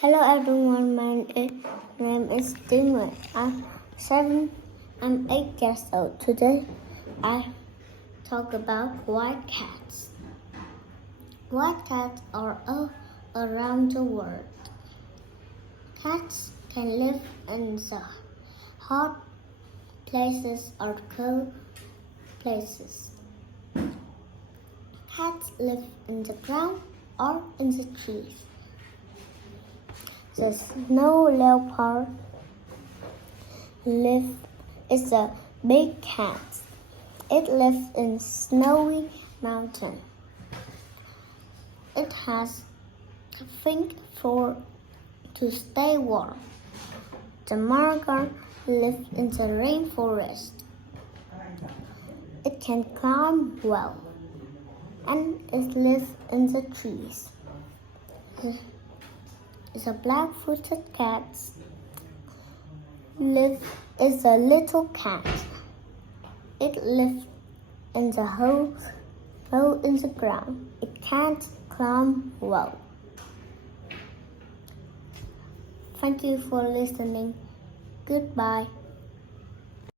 Hello everyone, my name is Dinh. I'm 8 years old. Today I talk about white cats. White cats are all around the world. Cats can live in the hot places or cold places. Cats live in the ground or in the trees. The snow leopard is a big cat. It lives in snowy mountain. It has a pink fur to stay warm. The margar lives in the rainforest. It can climb well, and it lives in the trees. The black-footed cat is a little cat. It lives in the hole in the ground. It can't climb well. Thank you for listening. Goodbye.